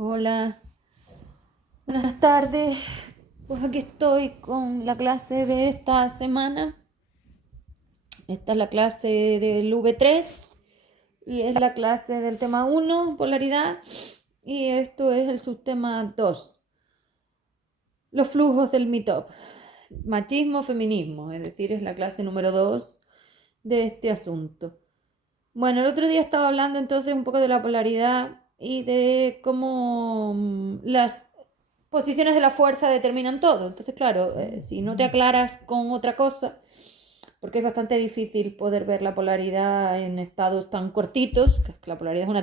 Hola, buenas tardes. Pues aquí estoy con la clase de esta semana. Esta es la clase del V3 y es la clase del tema 1, polaridad, y esto es el subtema 2, los flujos del MITOP, machismo, feminismo, es decir, es la clase número 2 de este asunto. Bueno, el otro día estaba hablando entonces un poco de la polaridad y de cómo las posiciones de la fuerza determinan todo. Entonces, claro, si no te aclaras con otra cosa, porque es bastante difícil poder ver la polaridad en estados tan cortitos, que es que la polaridad es una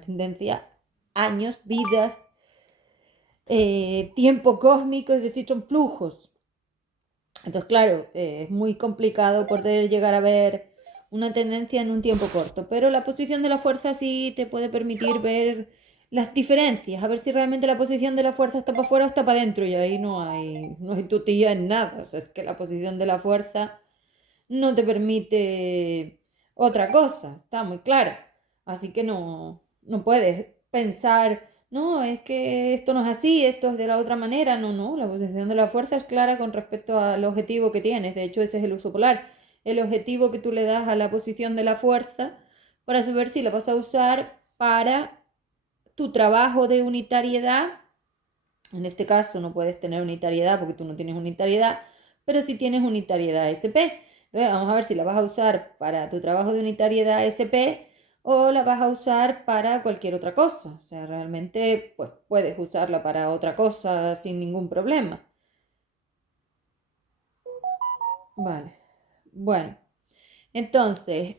tendencia años, vidas, tiempo cósmico, es decir, son flujos. Entonces, claro, es muy complicado poder llegar a ver una tendencia en un tiempo corto, pero la posición de la fuerza sí te puede permitir ver las diferencias, a ver si realmente la posición de la fuerza está para afuera o está para adentro, y ahí no hay tutilla en nada. O sea, es que la posición de la fuerza no te permite otra cosa, está muy clara. Así que no puedes pensar, no, es que esto no es así, esto es de la otra manera. No, la posición de la fuerza es clara con respecto al objetivo que tienes. De hecho, ese es el uso polar. El objetivo que tú le das a la posición de la fuerza para saber si la vas a usar para tu trabajo de unitariedad. En este caso no puedes tener unitariedad porque tú no tienes unitariedad, pero sí tienes unitariedad SP. Entonces vamos a ver si la vas a usar para tu trabajo de unitariedad SP o la vas a usar para cualquier otra cosa. O sea, realmente pues puedes usarla para otra cosa sin ningún problema. Vale. Bueno, entonces,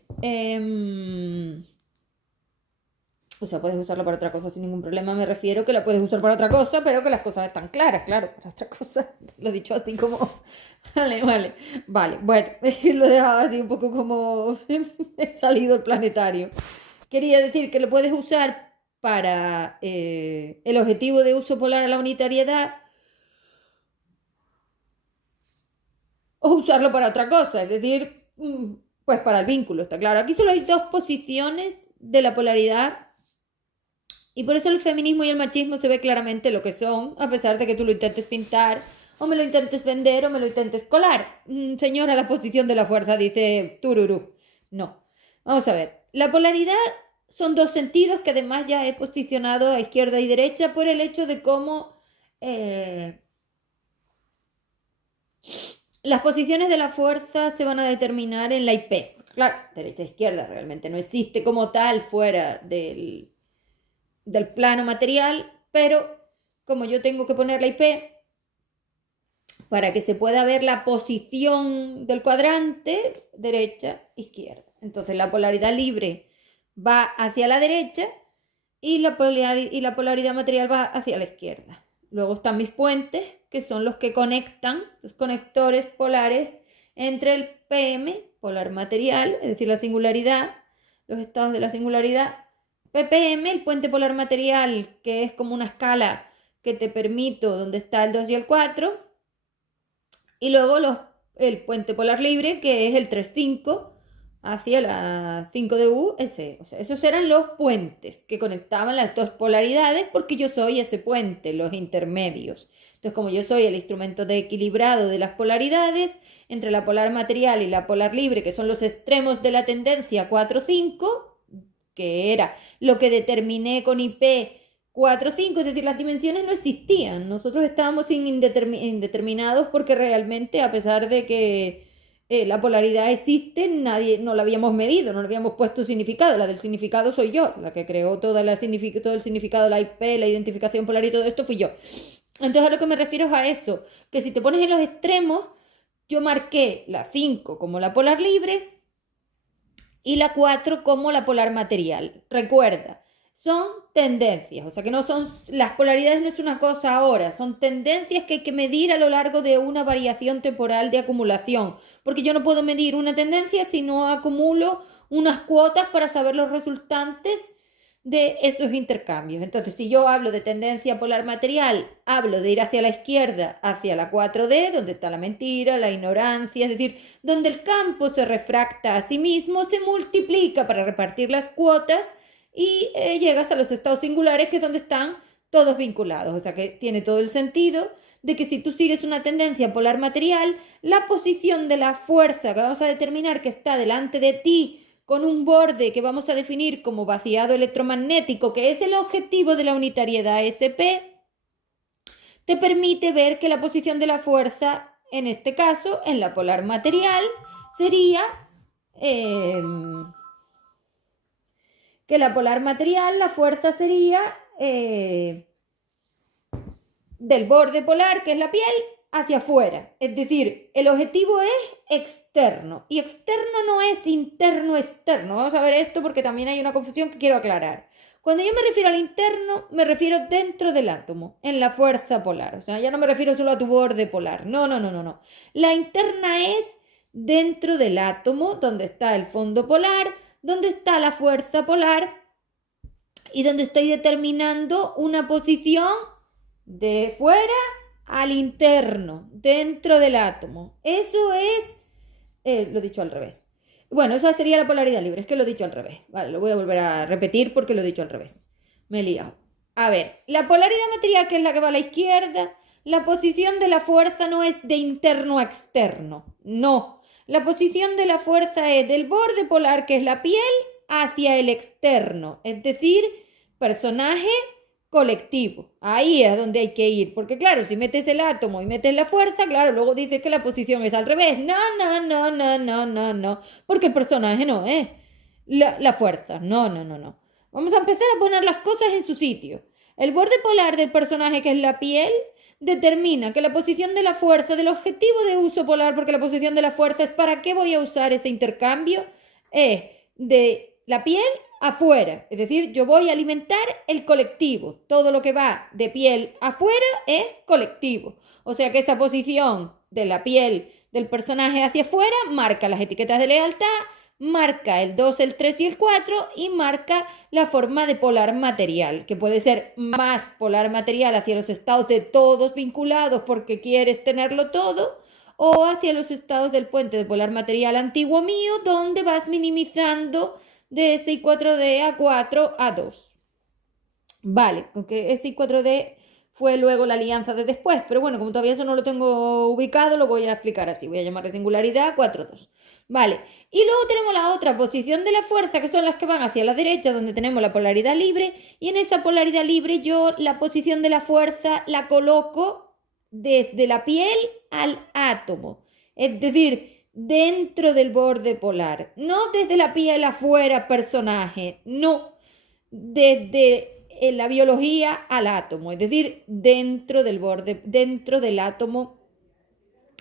o sea, puedes usarla para otra cosa sin ningún problema. Me refiero que la puedes usar para otra cosa, pero que las cosas están claras, claro. Para otra cosa, lo he dicho así como... Vale, bueno, lo he dejado así un poco como... he salido el planetario. Quería decir que lo puedes usar para el objetivo de uso polar a la unitariedad o usarlo para otra cosa, es decir, pues para el vínculo, está claro. Aquí solo hay dos posiciones de la polaridad. Y por eso el feminismo y el machismo se ve claramente lo que son, a pesar de que tú lo intentes pintar, o me lo intentes vender, o me lo intentes colar. Señora, la posición de la fuerza dice tururú. No. Vamos a ver. La polaridad son dos sentidos que además ya he posicionado a izquierda y derecha por el hecho de cómo las posiciones de la fuerza se van a determinar en la IP. Claro, derecha e izquierda realmente no existe como tal fuera del plano material, pero como yo tengo que poner la IP para que se pueda ver la posición del cuadrante, derecha, izquierda. Entonces la polaridad libre va hacia la derecha y la polaridad material va hacia la izquierda. Luego están mis puentes, que son los que conectan, los conectores polares entre el PM, polar material, es decir, la singularidad, los estados de la singularidad, ppm, el puente polar material, que es como una escala que te permito donde está el 2 y el 4, y luego el puente polar libre, que es el 3,5 hacia la 5 de U, ese. O sea, esos eran los puentes que conectaban las dos polaridades, porque yo soy ese puente, los intermedios. Entonces, como yo soy el instrumento de equilibrado de las polaridades, entre la polar material y la polar libre, que son los extremos de la tendencia 4,5, que era lo que determiné con IP 4,5, es decir, las dimensiones no existían. Nosotros estábamos indeterminados porque realmente, a pesar de que la polaridad existe, nadie no la habíamos medido, no le habíamos puesto significado. La del significado soy yo, la que creó todo el significado, la IP, la identificación polar y todo esto fui yo. Entonces a lo que me refiero es a eso, que si te pones en los extremos, yo marqué la 5 como la polar libre y la 4 como la polar material. Recuerda, son tendencias, o sea que no son, las polaridades no es una cosa ahora, son tendencias que hay que medir a lo largo de una variación temporal de acumulación, porque yo no puedo medir una tendencia si no acumulo unas cuotas para saber los resultantes de esos intercambios. Entonces, si yo hablo de tendencia polar material, hablo de ir hacia la izquierda, hacia la 4D, donde está la mentira, la ignorancia, es decir, donde el campo se refracta a sí mismo, se multiplica para repartir las cuotas y llegas a los estados singulares, que es donde están todos vinculados. O sea que tiene todo el sentido de que si tú sigues una tendencia polar material, la posición de la fuerza que vamos a determinar que está delante de ti con un borde que vamos a definir como vaciado electromagnético, que es el objetivo de la unitariedad SP, te permite ver que la posición de la fuerza, en este caso, en la polar material, sería que la polar material, la fuerza sería del borde polar, que es la piel, hacia afuera. Es decir, el objetivo es externo. Y externo no es interno-externo. Vamos a ver esto porque también hay una confusión que quiero aclarar. Cuando yo me refiero al interno, me refiero dentro del átomo, en la fuerza polar. O sea, ya no me refiero solo a tu borde polar. No. La interna es dentro del átomo, donde está el fondo polar, donde está la fuerza polar y donde estoy determinando una posición de fuera al interno, dentro del átomo. Eso es, lo he dicho al revés. Bueno, esa sería la polaridad libre, es que lo he dicho al revés. Vale, lo voy a volver a repetir porque lo he dicho al revés. Me he liado. A ver, la polaridad material, que es la que va a la izquierda, la posición de la fuerza no es de interno a externo, no. La posición de la fuerza es del borde polar, que es la piel, hacia el externo, es decir, personaje colectivo. Ahí es donde hay que ir, porque claro, si metes el átomo y metes la fuerza, claro, luego dices que la posición es al revés. No, porque el personaje no es la fuerza. No. Vamos a empezar a poner las cosas en su sitio. El borde polar del personaje, que es la piel, determina que la posición de la fuerza del objetivo de uso polar, porque la posición de la fuerza es para qué voy a usar ese intercambio, es de la piel afuera, es decir, yo voy a alimentar el colectivo. Todo lo que va de piel afuera es colectivo. O sea que esa posición de la piel del personaje hacia afuera marca las etiquetas de lealtad, marca el 2, el 3 y el 4 y marca la forma de polar material, que puede ser más polar material hacia los estados de todos vinculados porque quieres tenerlo todo, o hacia los estados del puente de polar material antiguo mío, donde vas minimizando de SI4D a 4 a 2. Vale, aunque SI4D fue luego la alianza de después, pero bueno, como todavía eso no lo tengo ubicado, lo voy a explicar así. Voy a llamarle singularidad 4-2. Vale, y luego tenemos la otra posición de la fuerza, que son las que van hacia la derecha, donde tenemos la polaridad libre, y en esa polaridad libre yo la posición de la fuerza la coloco desde la piel al átomo. Es decir, dentro del borde polar, no desde la piel afuera personaje, no, desde la biología al átomo, es decir, dentro del borde, dentro del átomo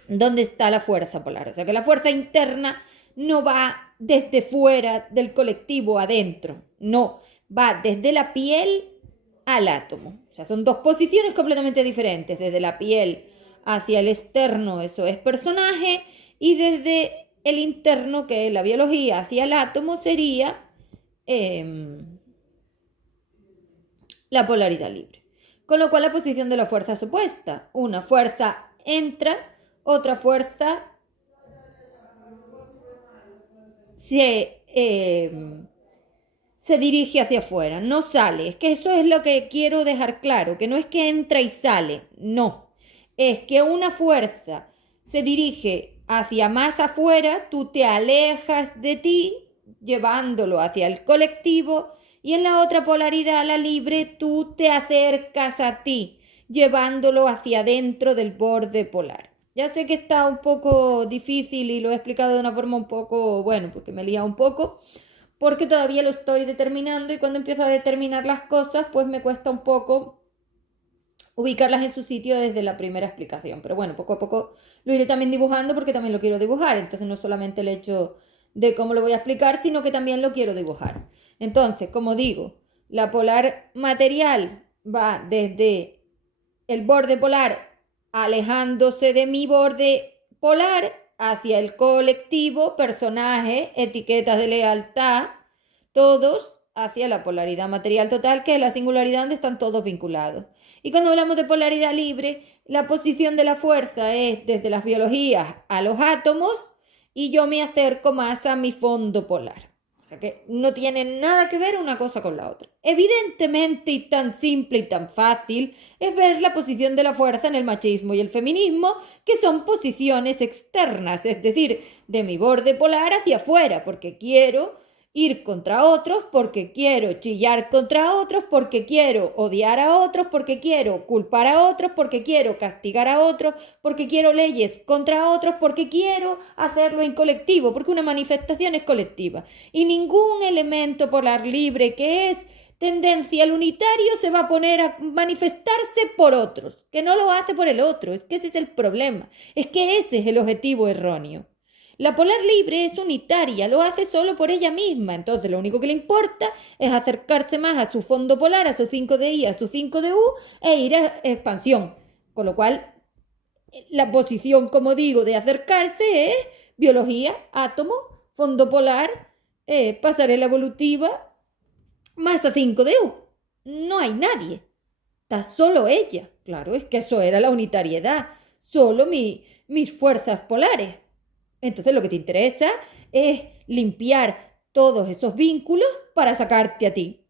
donde está la fuerza polar. O sea que la fuerza interna no va desde fuera del colectivo adentro, no, va desde la piel al átomo. O sea, son dos posiciones completamente diferentes, desde la piel hacia el externo, eso es personaje, y desde el interno, que es la biología, hacia el átomo, sería la polaridad libre. Con lo cual la posición de la fuerza es opuesta. Una fuerza entra, otra fuerza se dirige hacia afuera, no sale. Es que eso es lo que quiero dejar claro, que no es que entra y sale, no. Es que una fuerza se dirige hacia más afuera, tú te alejas de ti, llevándolo hacia el colectivo, y en la otra polaridad, la libre, tú te acercas a ti, llevándolo hacia dentro del borde polar. Ya sé que está un poco difícil y lo he explicado de una forma un poco, bueno, porque me he liado un poco, porque todavía lo estoy determinando y cuando empiezo a determinar las cosas, pues me cuesta un poco ubicarlas en su sitio desde la primera explicación. Pero bueno, poco a poco lo iré también dibujando porque también lo quiero dibujar. Entonces no solamente el hecho de cómo lo voy a explicar, sino que también lo quiero dibujar. Entonces, como digo, la polar material va desde el borde polar alejándose de mi borde polar hacia el colectivo, personaje, etiquetas de lealtad, todos hacia la polaridad material total, que es la singularidad donde están todos vinculados. Y cuando hablamos de polaridad libre, la posición de la fuerza es desde las biologías a los átomos y yo me acerco más a mi fondo polar. O sea que no tiene nada que ver una cosa con la otra. Evidentemente, y tan simple y tan fácil, es ver la posición de la fuerza en el machismo y el feminismo, que son posiciones externas, es decir, de mi borde polar hacia afuera, porque quiero ir contra otros, porque quiero chillar contra otros, porque quiero odiar a otros, porque quiero culpar a otros, porque quiero castigar a otros, porque quiero leyes contra otros, porque quiero hacerlo en colectivo, porque una manifestación es colectiva. Y ningún elemento polar libre que es tendencia al unitario se va a poner a manifestarse por otros, que no lo hace por el otro. Es que ese es el problema, es que ese es el objetivo erróneo. La polar libre es unitaria, lo hace solo por ella misma, entonces lo único que le importa es acercarse más a su fondo polar, a su 5DI, a su 5DU e ir a expansión. Con lo cual, la posición, como digo, de acercarse es biología, átomo, fondo polar, pasarela evolutiva, más a 5DU. No hay nadie, está solo ella. Claro, es que eso era la unitariedad, solo mis fuerzas polares. Entonces lo que te interesa es limpiar todos esos vínculos para sacarte a ti.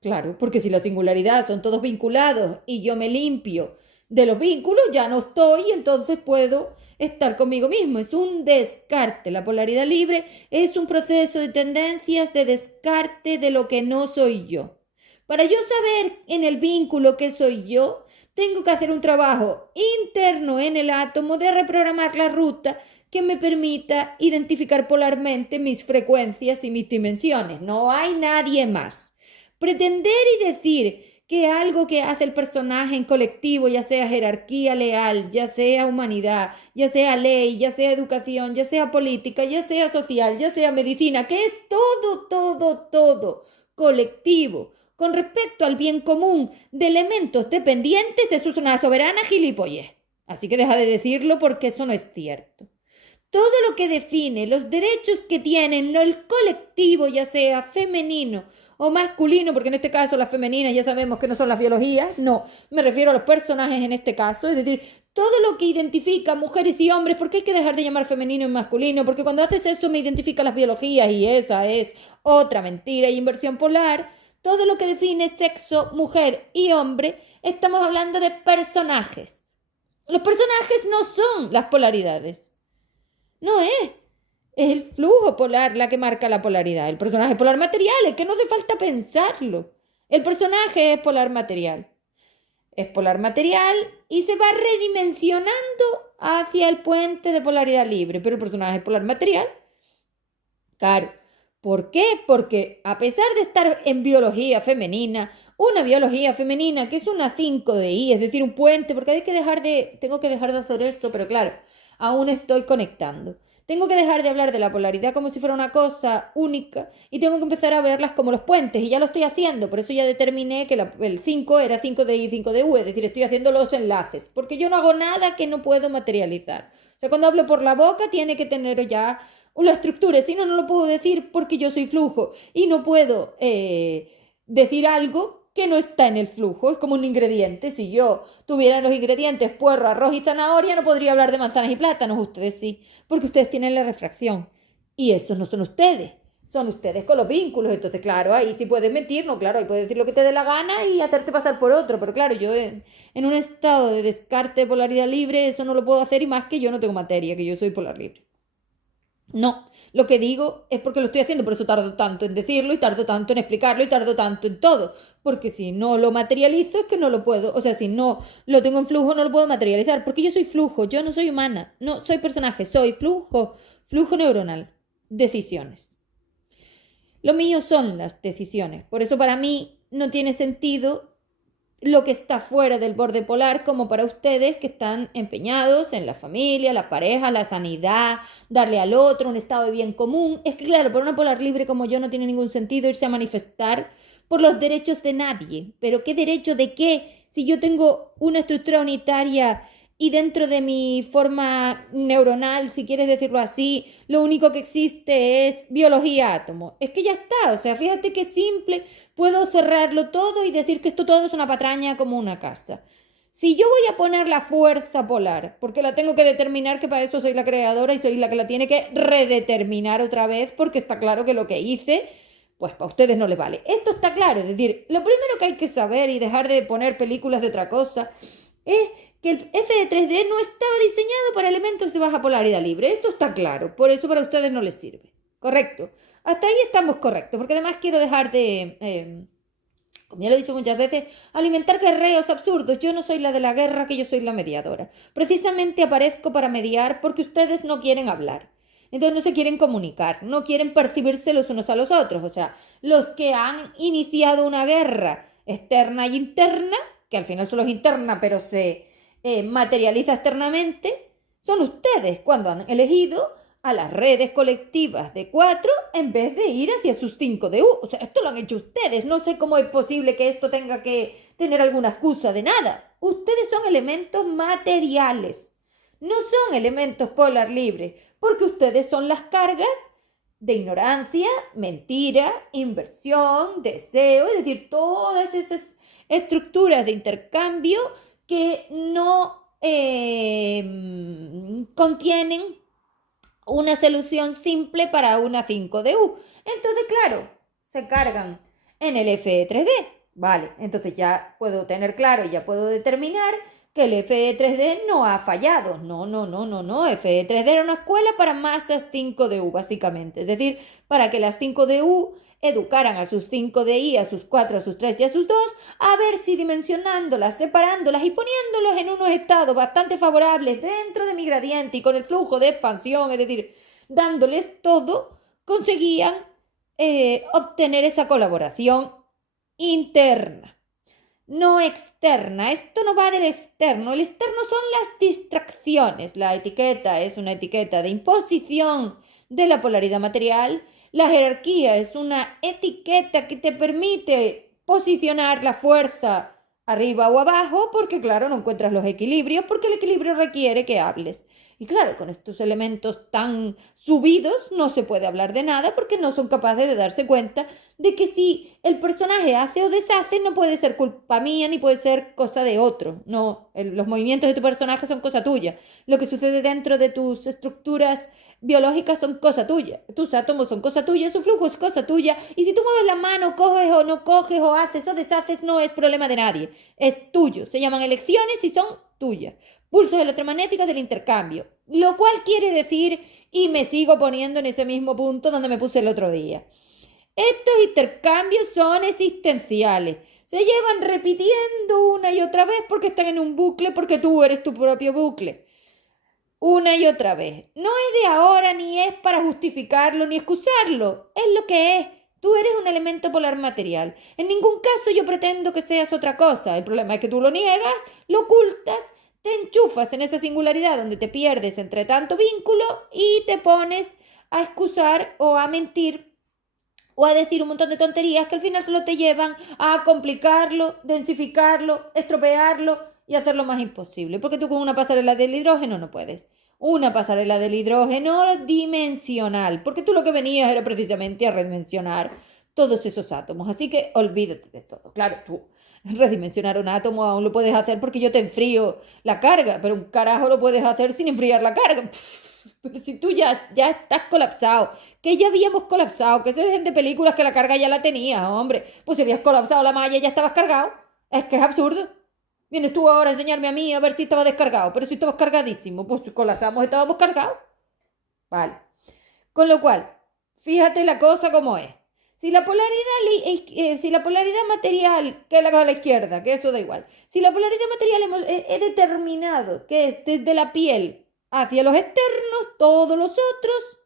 Claro, porque si la singularidad son todos vinculados y yo me limpio de los vínculos, ya no estoy y entonces puedo estar conmigo mismo. Es un descarte. La polaridad libre es un proceso de tendencias de descarte de lo que no soy yo. Para yo saber en el vínculo que soy yo, tengo que hacer un trabajo interno en el átomo de reprogramar la ruta que me permita identificar polarmente mis frecuencias y mis dimensiones. No hay nadie más. Pretender y decir que algo que hace el personaje en colectivo, ya sea jerarquía leal, ya sea humanidad, ya sea ley, ya sea educación, ya sea política, ya sea social, ya sea medicina, que es todo colectivo, con respecto al bien común de elementos dependientes, eso es una soberana gilipollez. Así que deja de decirlo porque eso no es cierto. Todo lo que define los derechos que tienen el colectivo, ya sea femenino o masculino, porque en este caso las femeninas ya sabemos que no son las biologías, no, me refiero a los personajes en este caso, es decir, todo lo que identifica mujeres y hombres, porque hay que dejar de llamar femenino y masculino, porque cuando haces eso me identifica las biologías y esa es otra mentira y inversión polar. Todo lo que define sexo, mujer y hombre, estamos hablando de personajes. Los personajes no son las polaridades. No es el flujo polar la que marca la polaridad. El personaje es polar material, es que no hace falta pensarlo. El personaje es polar material. Es polar material y se va redimensionando hacia el puente de polaridad libre, pero el personaje es polar material. Claro. ¿Por qué? Porque a pesar de estar en biología femenina, una biología femenina que es una 5DI, es decir, un puente, porque tengo que dejar de hacer esto, pero claro, aún estoy conectando. Tengo que dejar de hablar de la polaridad como si fuera una cosa única y tengo que empezar a verlas como los puentes y ya lo estoy haciendo, por eso ya determiné que el 5 era 5DI y 5DU, es decir, estoy haciendo los enlaces, porque yo no hago nada que no puedo materializar. O sea, cuando hablo por la boca tiene que tener ya una estructura, si no, no lo puedo decir porque yo soy flujo y no puedo decir algo que no está en el flujo, es como un ingrediente. Si yo tuviera en los ingredientes puerro, arroz y zanahoria, no podría hablar de manzanas y plátanos, ustedes sí, porque ustedes tienen la refracción y esos no son ustedes con los vínculos, entonces claro, ahí sí puedes mentir, no, claro, ahí puedes decir lo que te dé la gana y hacerte pasar por otro, pero claro, yo en un estado de descarte de polaridad libre, eso no lo puedo hacer y más que yo no tengo materia, que yo soy polar libre. No, lo que digo es porque lo estoy haciendo, por eso tardo tanto en decirlo y tardo tanto en explicarlo y tardo tanto en todo, porque si no lo materializo es que no lo puedo, o sea, si no lo tengo en flujo no lo puedo materializar, porque yo soy flujo, yo no soy humana, no soy personaje, soy flujo neuronal, decisiones. Lo mío son las decisiones, por eso para mí no tiene sentido lo que está fuera del borde polar como para ustedes que están empeñados en la familia, la pareja, la sanidad, darle al otro un estado de bien común. Es que claro, para una polar libre como yo no tiene ningún sentido irse a manifestar por los derechos de nadie. ¿Pero qué derecho de qué? Si yo tengo una estructura unitaria y dentro de mi forma neuronal, si quieres decirlo así, lo único que existe es biología átomo. Es que ya está, o sea, fíjate qué simple, puedo cerrarlo todo y decir que esto todo es una patraña como una casa. Si yo voy a poner la fuerza polar, porque la tengo que determinar, que para eso soy la creadora y soy la que la tiene que redeterminar otra vez, porque está claro que lo que hice, pues para ustedes no les vale. Esto está claro, es decir, lo primero que hay que saber y dejar de poner películas de otra cosa es que el F de 3D no estaba diseñado para elementos de baja polaridad libre. Esto está claro, por eso para ustedes no les sirve. Correcto. Hasta ahí estamos correctos, porque además quiero dejar de, como ya lo he dicho muchas veces, alimentar guerreos absurdos. Yo no soy la de la guerra, que yo soy la mediadora. Precisamente aparezco para mediar porque ustedes no quieren hablar. Entonces no se quieren comunicar, no quieren percibirse los unos a los otros. O sea, los que han iniciado una guerra externa y interna, que al final solo es interna, pero se materializa externamente, son ustedes cuando han elegido a las redes colectivas de 4 en vez de ir hacia sus 5 de U. O sea, esto lo han hecho ustedes. No sé cómo es posible que esto tenga que tener alguna excusa de nada. Ustedes son elementos materiales. No son elementos polar libres, porque ustedes son las cargas de ignorancia, mentira, inversión, deseo, es decir, todas esas estructuras de intercambio que no contienen una solución simple para una 5 de U. Entonces, claro, se cargan en el FE3D. Vale, entonces ya puedo tener claro, ya puedo determinar que el FE3D no ha fallado. No. FE3D era una escuela para masas 5 de U, básicamente. Es decir, para que las 5 de U educaran a sus 5 de I, a sus 4, a sus 3 y a sus 2, a ver si dimensionándolas, separándolas y poniéndolos en unos estados bastante favorables dentro de mi gradiente y con el flujo de expansión, es decir, dándoles todo, conseguían obtener esa colaboración interna, no externa. Esto no va del externo. El externo son las distracciones. La etiqueta es una etiqueta de imposición de la polaridad material. La jerarquía es una etiqueta que te permite posicionar la fuerza arriba o abajo, porque claro, no encuentras los equilibrios, porque el equilibrio requiere que hables. Y claro, con estos elementos tan subidos no se puede hablar de nada porque no son capaces de darse cuenta de que si el personaje hace o deshace no puede ser culpa mía ni puede ser cosa de otro. No, los movimientos de tu personaje son cosa tuya. Lo que sucede dentro de tus estructuras biológicas son cosa tuya. Tus átomos son cosa tuya, su flujo es cosa tuya. Y si tú mueves la mano, coges o no coges o haces o deshaces, no es problema de nadie. Es tuyo. Se llaman elecciones y son tuyas. Pulsos electromagnéticos del intercambio. Lo cual quiere decir, y me sigo poniendo en ese mismo punto donde me puse el otro día, estos intercambios son existenciales. Se llevan repitiendo una y otra vez porque están en un bucle, porque tú eres tu propio bucle. Una y otra vez. No es de ahora, ni es para justificarlo, ni excusarlo. Es lo que es. Tú eres un elemento polar material. En ningún caso yo pretendo que seas otra cosa. El problema es que tú lo niegas, lo ocultas, te enchufas en esa singularidad donde te pierdes entre tanto vínculo y te pones a excusar o a mentir o a decir un montón de tonterías que al final solo te llevan a complicarlo, densificarlo, estropearlo y hacerlo más imposible. Porque tú con una pasarela del hidrógeno no puedes. Una pasarela del hidrógeno dimensional, porque tú lo que venías era precisamente a redimensionar todos esos átomos. Así que olvídate de todo. Claro, tú redimensionar un átomo aún lo puedes hacer porque yo te enfrío la carga, pero un carajo lo puedes hacer sin enfriar la carga. Pero si tú ya estás colapsado, que ya habíamos colapsado, que se dejen de películas que la carga ya la tenías, hombre. Pues si habías colapsado la malla ya estabas cargado. Es que es absurdo. Vienes tú ahora a enseñarme a mí a ver si estaba descargado, pero si estabas cargadísimo, pues si colapsamos estábamos cargados. Vale. Con lo cual, fíjate la cosa como es. Si la polaridad material, que es la cosa a la izquierda, que eso da igual. Si la polaridad material he determinado que es desde la piel hacia los externos, todos los otros,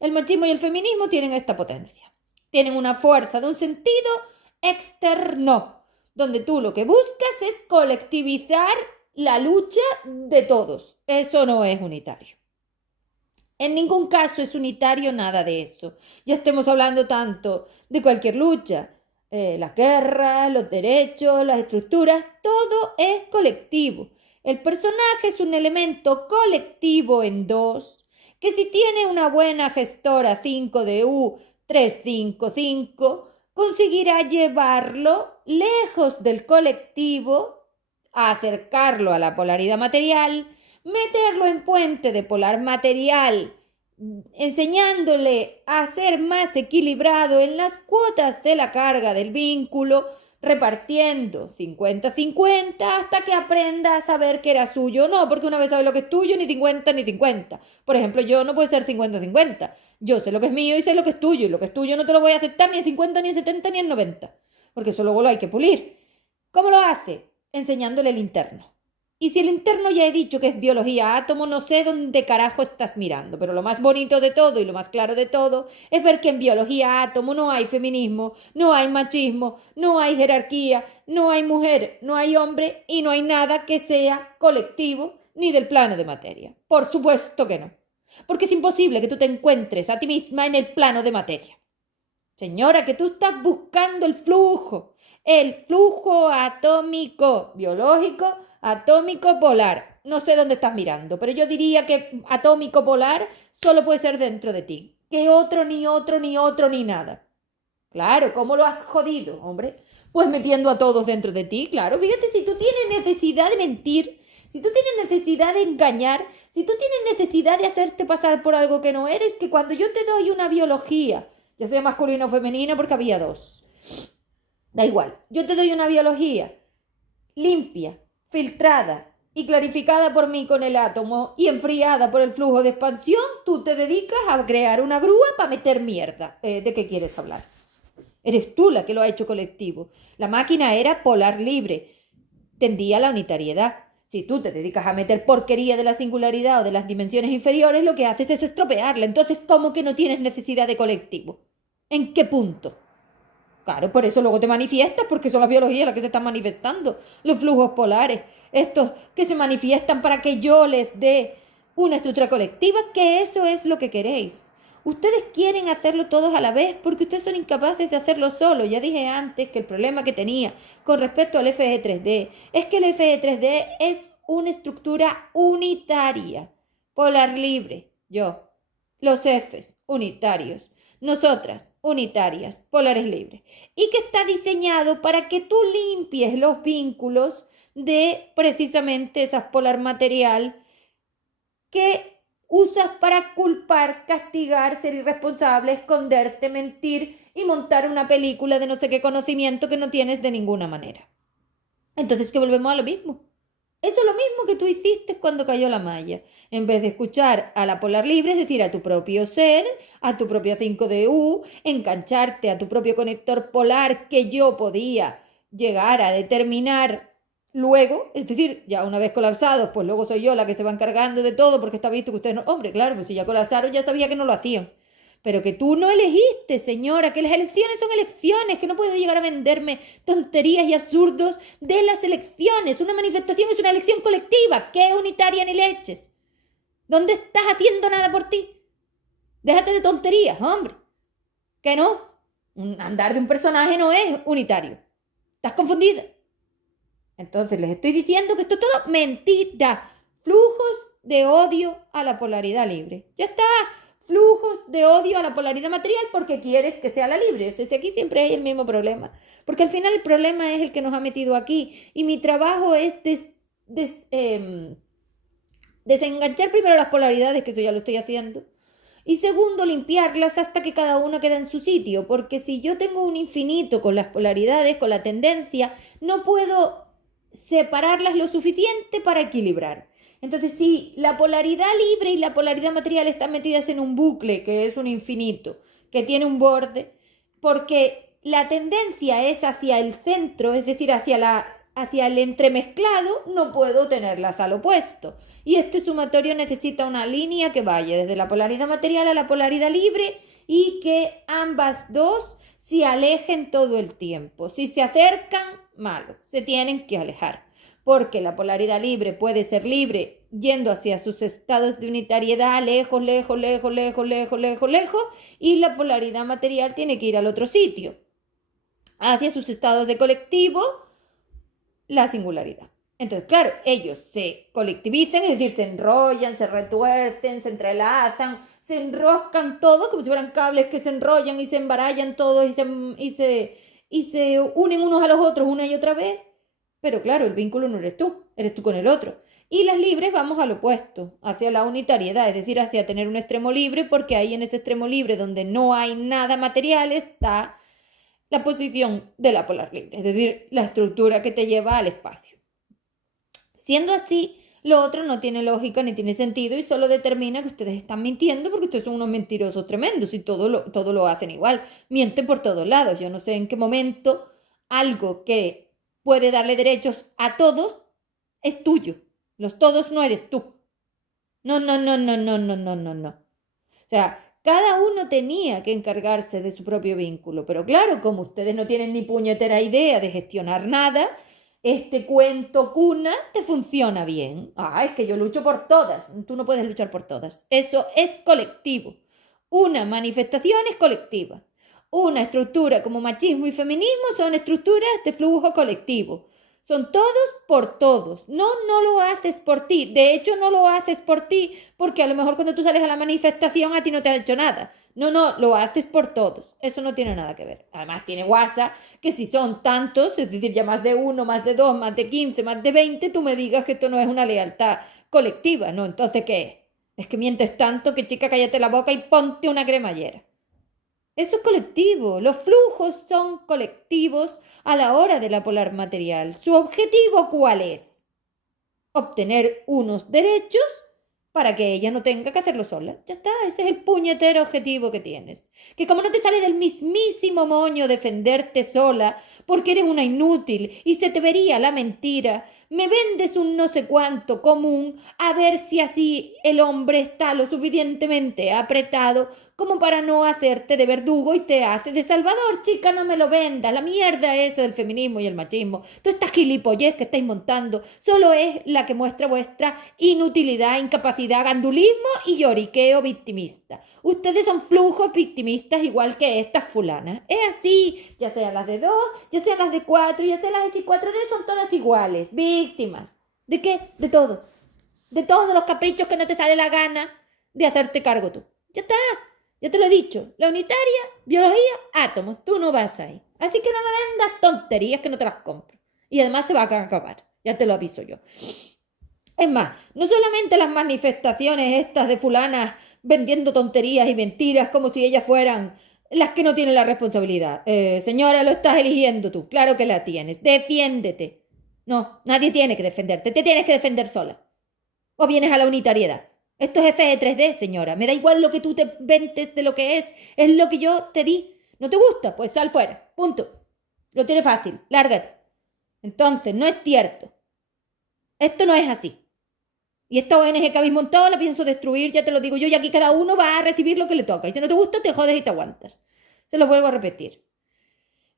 el machismo y el feminismo tienen esta potencia. Tienen una fuerza de un sentido externo, donde tú lo que buscas es colectivizar la lucha de todos. Eso no es unitario. En ningún caso es unitario nada de eso. Ya estemos hablando tanto de cualquier lucha, las guerras, los derechos, las estructuras, todo es colectivo. El personaje es un elemento colectivo en dos, que si tiene una buena gestora 5 de U 355, conseguirá llevarlo lejos del colectivo acercarlo a la polaridad material, meterlo en puente de polar material, enseñándole a ser más equilibrado en las cuotas de la carga del vínculo, repartiendo 50-50 hasta que aprenda a saber que era suyo o no, porque una vez sabe lo que es tuyo, ni 50 ni 50. Por ejemplo, yo no puedo ser 50-50. Yo sé lo que es mío y sé lo que es tuyo, y lo que es tuyo no te lo voy a aceptar ni en 50, ni en 70, ni en 90, porque eso luego lo hay que pulir. ¿Cómo lo hace? Enseñándole el interno. Y si el interno ya he dicho que es biología átomo, no sé dónde carajo estás mirando, pero lo más bonito de todo y lo más claro de todo es ver que en biología átomo no hay feminismo, no hay machismo, no hay jerarquía, no hay mujer, no hay hombre y no hay nada que sea colectivo ni del plano de materia. Por supuesto que no, porque es imposible que tú te encuentres a ti misma en el plano de materia. Señora, que tú estás buscando el flujo atómico, biológico, atómico polar. No sé dónde estás mirando, pero yo diría que atómico polar solo puede ser dentro de ti. Que otro, ni nada. Claro, ¿cómo lo has jodido, hombre? Pues metiendo a todos dentro de ti, claro. Fíjate, si tú tienes necesidad de mentir, si tú tienes necesidad de engañar, si tú tienes necesidad de hacerte pasar por algo que no eres, que cuando yo te doy una biología, ya sea masculina o femenina, porque había dos, da igual, yo te doy una biología limpia, filtrada y clarificada por mí con el átomo y enfriada por el flujo de expansión, tú te dedicas a crear una grúa para meter mierda. ¿De qué quieres hablar? Eres tú la que lo ha hecho colectivo. La máquina era polar libre, tendía a la unitariedad. Si tú te dedicas a meter porquería de la singularidad o de las dimensiones inferiores, lo que haces es estropearla. Entonces, ¿cómo que no tienes necesidad de colectivo? ¿En qué punto? Claro, por eso luego te manifiestas, porque son las biologías las que se están manifestando, los flujos polares, estos que se manifiestan para que yo les dé una estructura colectiva, que eso es lo que queréis. Ustedes quieren hacerlo todos a la vez porque ustedes son incapaces de hacerlo solo. Ya dije antes que el problema que tenía con respecto al FE3D es que el FE3D es una estructura unitaria, polar libre, yo, los Fs unitarios, nosotras unitarias, polares libres, y que está diseñado para que tú limpies los vínculos de precisamente esa polar material que usas para culpar, castigar, ser irresponsable, esconderte, mentir y montar una película de no sé qué conocimiento que no tienes de ninguna manera. Entonces que volvemos a lo mismo. Eso es lo mismo que tú hiciste cuando cayó la malla. En vez de escuchar a la polar libre, es decir, a tu propio ser, a tu propia 5DU, engancharte a tu propio conector polar que yo podía llegar a determinar luego, es decir, ya una vez colapsados, pues luego soy yo la que se va encargando de todo porque está visto que ustedes no... Hombre, claro, pues si ya colapsaron ya sabía que no lo hacían. Pero que tú no elegiste, señora, que las elecciones son elecciones, que no puedes llegar a venderme tonterías y absurdos de las elecciones. Una manifestación es una elección colectiva, que unitaria ni leches. ¿Dónde estás haciendo nada por ti? Déjate de tonterías, hombre. ¿Que no? Un andar de un personaje no es unitario. ¿Estás confundida? Entonces les estoy diciendo que esto es todo mentira. Flujos de odio a la polaridad libre. Ya está. Flujos de odio a la polaridad material porque quieres que sea la libre. O sea, si aquí siempre hay el mismo problema. Porque al final el problema es el que nos ha metido aquí. Y mi trabajo es desenganchar primero las polaridades, que eso ya lo estoy haciendo. Y segundo, limpiarlas hasta que cada una quede en su sitio. Porque si yo tengo un infinito con las polaridades, con la tendencia, no puedo separarlas lo suficiente para equilibrar. Entonces, si la polaridad libre y la polaridad material están metidas en un bucle, que es un infinito, que tiene un borde, porque la tendencia es hacia el centro, es decir, hacia el entremezclado, no puedo tenerlas al opuesto. Y este sumatorio necesita una línea que vaya desde la polaridad material a la polaridad libre y que ambas dos se alejen todo el tiempo. Si se acercan, malo, se tienen que alejar. Porque la polaridad libre puede ser libre yendo hacia sus estados de unitariedad, lejos, y la polaridad material tiene que ir al otro sitio, hacia sus estados de colectivo, la singularidad. Entonces, claro, ellos se colectivizan, es decir, se enrollan, se retuercen, se entrelazan, se enroscan todos como si fueran cables que se enrollan y se embarallan todos y se unen unos a los otros una y otra vez. Pero claro, el vínculo no eres tú con el otro. Y las libres vamos al opuesto, hacia la unitariedad, es decir, hacia tener un extremo libre, porque ahí en ese extremo libre donde no hay nada material está la posición de la polar libre, es decir, la estructura que te lleva al espacio. Siendo así, lo otro no tiene lógica ni tiene sentido y solo determina que ustedes están mintiendo porque ustedes son unos mentirosos tremendos y todo lo hacen igual. Mienten por todos lados. Yo no sé en qué momento algo que puede darle derechos a todos es tuyo. Los todos no eres tú. No, no, no, no, no, no, no, no, no. O sea, cada uno tenía que encargarse de su propio vínculo, pero claro, como ustedes no tienen ni puñetera idea de gestionar nada, este cuento cuna te funciona bien. Ah, es que yo lucho por todas. Tú no puedes luchar por todas. Eso es colectivo. Una manifestación es colectiva. Una estructura como machismo y feminismo son estructuras de flujo colectivo. Son todos por todos. No, no lo haces por ti. De hecho, no lo haces por ti porque a lo mejor cuando tú sales a la manifestación a ti no te ha hecho nada. No, no, lo haces por todos. Eso no tiene nada que ver. Además tiene guasa que si son tantos, es decir, ya más de uno, más de dos, más de 15, más de 20, tú me digas que esto no es una lealtad colectiva. No, entonces, ¿qué es? Es que mientes tanto que chica, cállate la boca y ponte una cremallera. Eso es colectivo. Los flujos son colectivos a la hora de la polar material. ¿Su objetivo cuál es? Obtener unos derechos para que ella no tenga que hacerlo sola. Ya está, ese es el puñetero objetivo que tienes. Que como no te sale del mismísimo moño defenderte sola, porque eres una inútil y se te vería la mentira, me vendes un no sé cuánto común a ver si así el hombre está lo suficientemente apretado como para no hacerte de verdugo y te hace de salvador. Chica, no me lo vendas. La mierda esa del feminismo y el machismo, toda esta gilipollez que estáis montando, solo es la que muestra vuestra inutilidad, incapacidad, gandulismo y lloriqueo victimista. Ustedes son flujos victimistas igual que estas fulanas. Es así, ya sean las de 2, ya sean las de 4, ya sean las de 4D, son todas iguales. Víctimas. ¿De qué? De todo. De todos los caprichos que no te sale la gana de hacerte cargo tú. Ya está. Ya te lo he dicho, la unitaria, biología, átomos, tú no vas ahí. Así que no me vendas tonterías que no te las compro. Y además se va a acabar, ya te lo aviso yo. Es más, no solamente las manifestaciones estas de fulanas vendiendo tonterías y mentiras como si ellas fueran las que no tienen la responsabilidad. Señora, lo estás eligiendo tú, claro que la tienes. Defiéndete. No, nadie tiene que defenderte, te tienes que defender sola. O vienes a la unitariedad. Esto es FE3D, señora. Me da igual lo que tú te ventes de lo que es lo que yo te di. ¿No te gusta? Pues sal fuera. Punto. Lo tienes fácil. Lárgate. Entonces, no es cierto. Esto no es así. Y esta ONG que habéis montado la pienso destruir, ya te lo digo yo, y aquí cada uno va a recibir lo que le toca. Y si no te gusta, te jodes y te aguantas. Se lo vuelvo a repetir.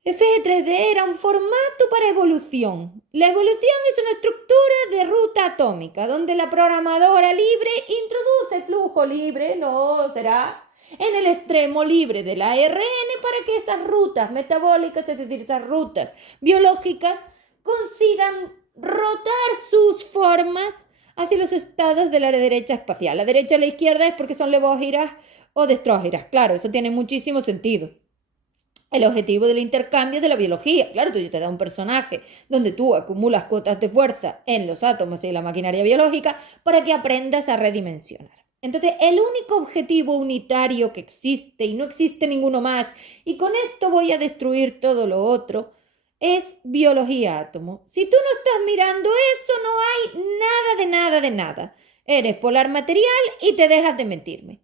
FE3D era un formato para evolución. La evolución es una estructura de ruta atómica, donde la programadora libre introduce flujo libre, no será, en el extremo libre del ARN para que esas rutas metabólicas, es decir, esas rutas biológicas, consigan rotar sus formas hacia los estados de la derecha espacial. La derecha y la izquierda es porque son levógiras o destrógiras. Claro, eso tiene muchísimo sentido. El objetivo del intercambio de la biología. Claro, tú te da un personaje donde tú acumulas cuotas de fuerza en los átomos y en la maquinaria biológica para que aprendas a redimensionar. Entonces, el único objetivo unitario que existe, y no existe ninguno más, y con esto voy a destruir todo lo otro, es biología átomo. Si tú no estás mirando eso, no hay nada de nada de nada. Eres polar material y te dejas de mentirme.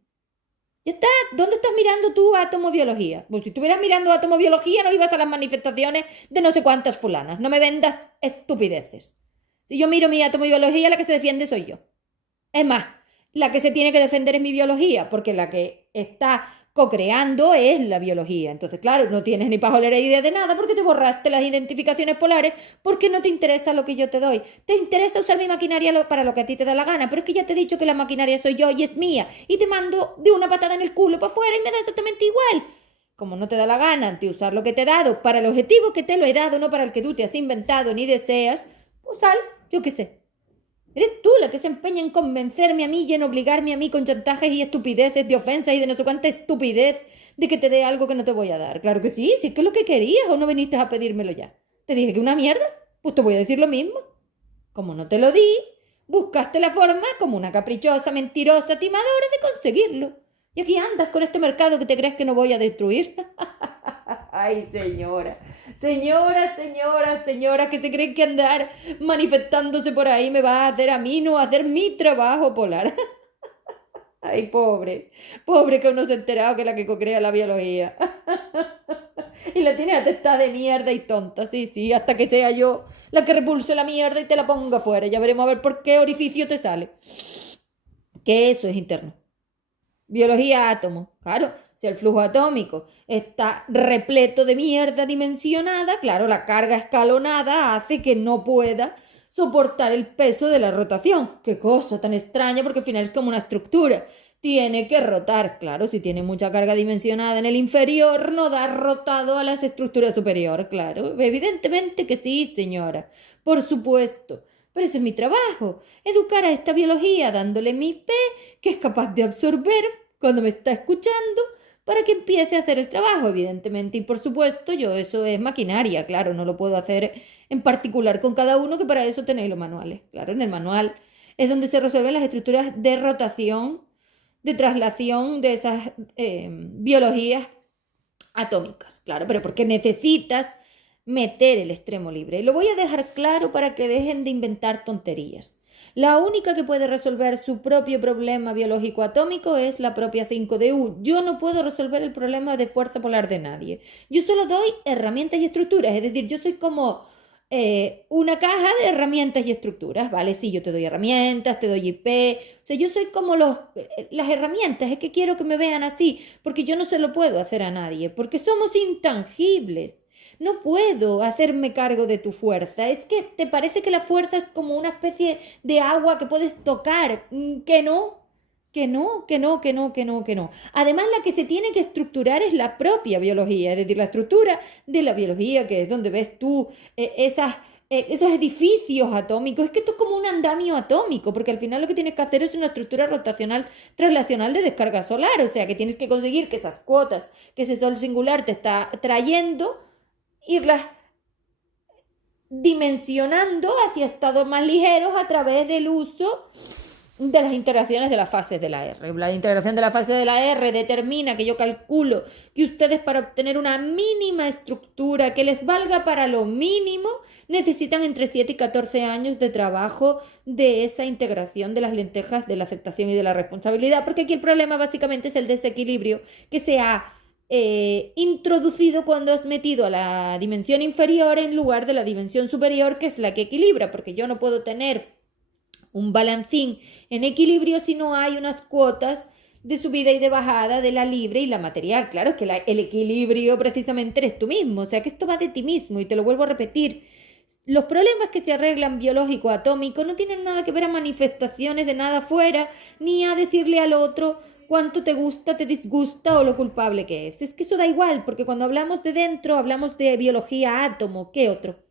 Ya está, ¿dónde estás mirando tú atomobiología? Pues si estuvieras mirando atomobiología no ibas a las manifestaciones de no sé cuántas fulanas. No me vendas estupideces. Si yo miro mi atomobiología, la que se defiende soy yo. Es más, la que se tiene que defender es mi biología, porque la que está co-creando es la biología. Entonces, claro, no tienes ni pajolera idea de nada porque te borraste las identificaciones polares porque no te interesa lo que yo te doy. Te interesa usar mi maquinaria para lo que a ti te da la gana, pero es que ya te he dicho que la maquinaria soy yo y es mía y te mando de una patada en el culo para afuera y me da exactamente igual. Como no te da la gana de usar lo que te he dado para el objetivo que te lo he dado, no para el que tú te has inventado ni deseas, pues sal, yo qué sé. Eres tú la que se empeña en convencerme a mí y en obligarme a mí con chantajes y estupideces de ofensas y de no sé cuánta estupidez de que te dé algo que no te voy a dar. Claro que sí, si es que es lo que querías o no viniste a pedírmelo ya. Te dije que una mierda. Pues te voy a decir lo mismo. Como no te lo di, buscaste la forma, como una caprichosa, mentirosa, timadora, de conseguirlo. Y aquí andas con este mercado que te crees que no voy a destruir. Ay, señora, señora, que se creen que andar manifestándose por ahí me va a hacer a mí, no a hacer mi trabajo polar. Ay, pobre que uno se ha enterado que es la que cocrea la biología. Y la tienes atestada de mierda y tonta, sí, hasta que sea yo la que repulse la mierda y te la ponga afuera. Ya veremos a ver por qué orificio te sale. Que eso es interno. Biología átomo, claro, si el flujo atómico está repleto de mierda dimensionada, claro, la carga escalonada hace que no pueda soportar el peso de la rotación. Qué cosa tan extraña, porque al final es como una estructura. Tiene que rotar, claro, si tiene mucha carga dimensionada en el inferior, no da rotado a las estructuras superiores, claro. Evidentemente que sí, señora, por supuesto. Pero ese es mi trabajo, educar a esta biología dándole mi P que es capaz de absorber cuando me está escuchando para que empiece a hacer el trabajo, evidentemente. Y por supuesto, yo eso es maquinaria, claro, no lo puedo hacer en particular con cada uno, que para eso tenéis los manuales. Claro, en el manual es donde se resuelven las estructuras de rotación, de traslación de esas biologías atómicas, claro, pero porque necesitas meter el extremo libre. Y lo voy a dejar claro para que dejen de inventar tonterías. La única que puede resolver su propio problema biológico atómico es la propia 5DU. Yo no puedo resolver el problema de fuerza polar de nadie. Yo solo doy herramientas y estructuras, es decir, yo soy como una caja de herramientas y estructuras, ¿vale? Sí, yo te doy herramientas, te doy IP, o sea, yo soy como las herramientas, es que quiero que me vean así, porque yo no se lo puedo hacer a nadie, porque somos intangibles. No puedo hacerme cargo de tu fuerza. Es que te parece que la fuerza es como una especie de agua que puedes tocar. Que no, que no, que no, que no, que no, que no. Además, la que se tiene que estructurar es la propia biología, es decir, la estructura de la biología, que es donde ves tú esos edificios atómicos. Es que esto es como un andamio atómico, porque al final lo que tienes que hacer es una estructura rotacional translacional de descarga solar. O sea, que tienes que conseguir que esas cuotas que ese sol singular te está trayendo, irlas dimensionando hacia estados más ligeros a través del uso de las integraciones de las fases de la R. La integración de la fase de la R determina que yo calculo que ustedes, para obtener una mínima estructura que les valga para lo mínimo, necesitan entre 7 y 14 años de trabajo de esa integración de las lentejas de la aceptación y de la responsabilidad, porque aquí el problema básicamente es el desequilibrio que se ha introducido cuando has metido a la dimensión inferior en lugar de la dimensión superior, que es la que equilibra, porque yo no puedo tener un balancín en equilibrio si no hay unas cuotas de subida y de bajada de la libre y la material. Claro, es que el equilibrio precisamente eres tú mismo, o sea que esto va de ti mismo, y te lo vuelvo a repetir. Los problemas que se arreglan biológico atómico no tienen nada que ver a manifestaciones de nada afuera, ni a decirle al otro cuánto te gusta, te disgusta o lo culpable que es. Es que eso da igual, porque cuando hablamos de dentro hablamos de biología átomo. ¿Qué otro?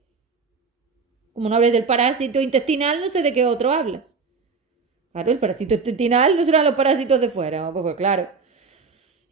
Como no hables del parásito intestinal, no sé de qué otro hablas. Claro, el parásito intestinal no serán los parásitos de fuera, pues claro.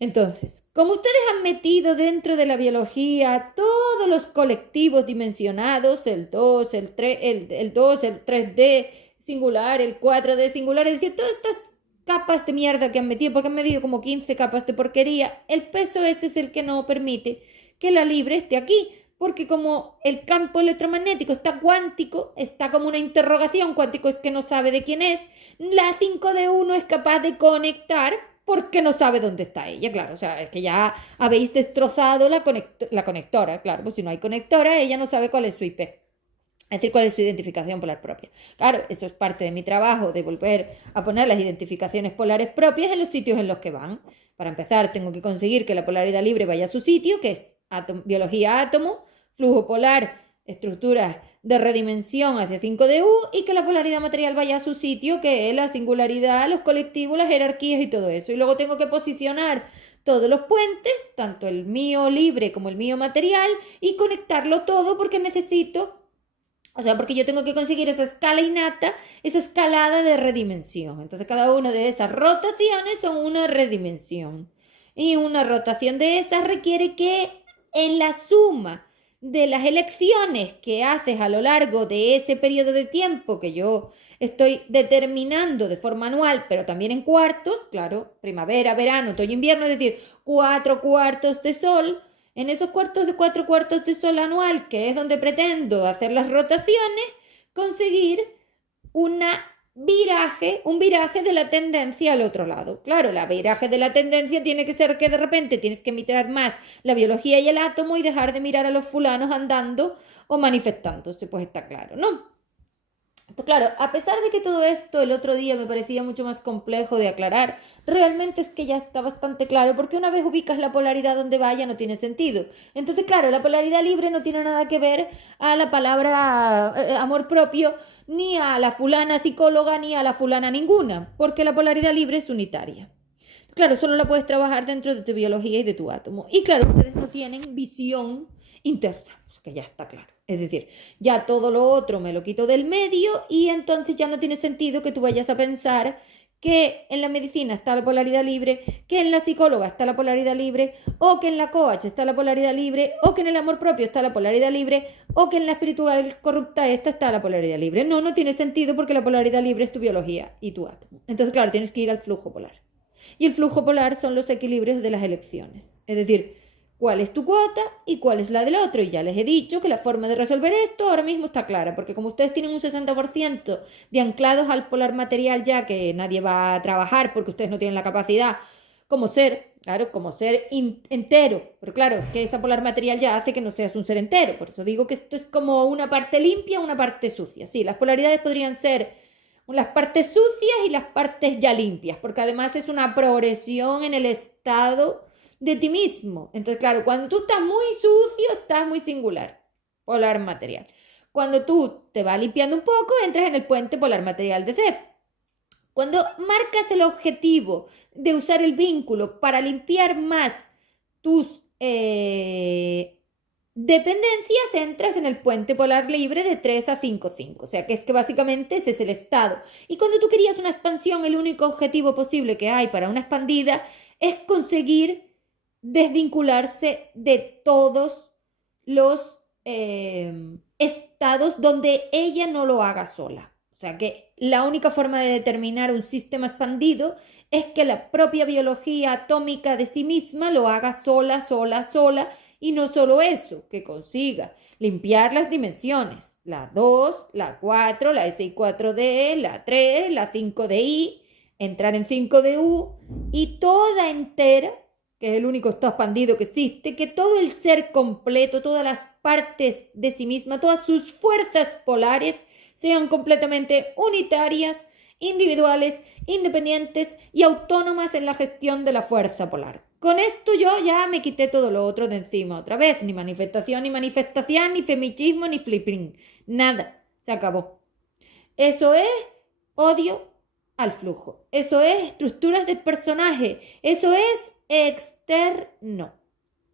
Entonces, como ustedes han metido dentro de la biología todos los colectivos dimensionados, el 2, el 3, el 2, el 3D singular, el 4D singular, es decir, todas estas capas de mierda que han metido, porque han metido como 15 capas de porquería, el peso ese es el que no permite que la libre esté aquí, porque como el campo electromagnético está cuántico, está como una interrogación, cuántico es que no sabe de quién es, la 5D1 no es capaz de conectar porque no sabe dónde está ella, claro, o sea, es que ya habéis destrozado la conectora, claro, pues si no hay conectora, ella no sabe cuál es su IP. Es decir, cuál es su identificación polar propia. Claro, eso es parte de mi trabajo, de volver a poner las identificaciones polares propias en los sitios en los que van. Para empezar, tengo que conseguir que la polaridad libre vaya a su sitio, que es biología átomo, flujo polar, estructuras de redimensión hacia 5DU, y que la polaridad material vaya a su sitio, que es la singularidad, los colectivos, las jerarquías y todo eso. Y luego tengo que posicionar todos los puentes, tanto el mío libre como el mío material, y conectarlo todo porque necesito... O sea, porque yo tengo que conseguir esa escala innata, esa escalada de redimensión. Entonces, cada una de esas rotaciones son una redimensión. Y una rotación de esas requiere que en la suma de las elecciones que haces a lo largo de ese periodo de tiempo que yo estoy determinando de forma anual, pero también en cuartos, claro, primavera, verano, otoño, invierno, es decir, 4 cuartos de sol. En esos 4 cuartos de sol anual, que es donde pretendo hacer las rotaciones, conseguir un viraje de la tendencia al otro lado. Claro, el viraje de la tendencia tiene que ser que de repente tienes que mirar más la biología y el átomo y dejar de mirar a los fulanos andando o manifestándose, pues está claro, ¿no? Entonces, claro, a pesar de que todo esto el otro día me parecía mucho más complejo de aclarar, realmente es que ya está bastante claro, porque una vez ubicas la polaridad donde vaya no tiene sentido. Entonces, claro, la polaridad libre no tiene nada que ver a la palabra amor propio, ni a la fulana psicóloga, ni a la fulana ninguna, porque la polaridad libre es unitaria. Claro, solo la puedes trabajar dentro de tu biología y de tu átomo. Y claro, ustedes no tienen visión interna, pues que ya está claro. Es decir, ya todo lo otro me lo quito del medio y entonces ya no tiene sentido que tú vayas a pensar que en la medicina está la polaridad libre, que en la psicóloga está la polaridad libre, o que en la coach está la polaridad libre, o que en el amor propio está la polaridad libre, o que en la espiritual corrupta esta está la polaridad libre. No, no tiene sentido porque la polaridad libre es tu biología y tu átomo. Entonces, claro, tienes que ir al flujo polar. Y el flujo polar son los equilibrios de las elecciones. Es decir, cuál es tu cuota y cuál es la del otro. Y ya les he dicho que la forma de resolver esto ahora mismo está clara, porque como ustedes tienen un 60% de anclados al polar material ya que nadie va a trabajar porque ustedes no tienen la capacidad como ser, claro, como ser entero. Pero claro, es que esa polar material ya hace que no seas un ser entero. Por eso digo que esto es como una parte limpia, una parte sucia. Sí, las polaridades podrían ser las partes sucias y las partes ya limpias, porque además es una progresión en el estado de ti mismo. Entonces, claro, cuando tú estás muy sucio, estás muy singular, polar material. Cuando tú te vas limpiando un poco, entras en el puente polar material de C. Cuando marcas el objetivo de usar el vínculo para limpiar más tus dependencias, entras en el puente polar libre de 3 a 5, 5. O sea, que es que básicamente ese es el estado. Y cuando tú querías una expansión, el único objetivo posible que hay para una expandida es conseguir desvincularse de todos los estados donde ella no lo haga sola. O sea, que la única forma de determinar un sistema expandido es que la propia biología atómica de sí misma lo haga sola, sola, sola. Y no solo eso, que consiga limpiar las dimensiones, la 2, la 4, la SI4D, la 3, la 5DI, entrar en 5DU y toda entera, que es el único estado expandido que existe, que todo el ser completo, todas las partes de sí misma, todas sus fuerzas polares sean completamente unitarias, individuales, independientes y autónomas en la gestión de la fuerza polar. Con esto yo ya me quité todo lo otro de encima otra vez. Ni manifestación, ni feminismo, ni flipping. Nada. Se acabó. Eso es odio al flujo. Eso es estructuras del personaje. Eso es externo.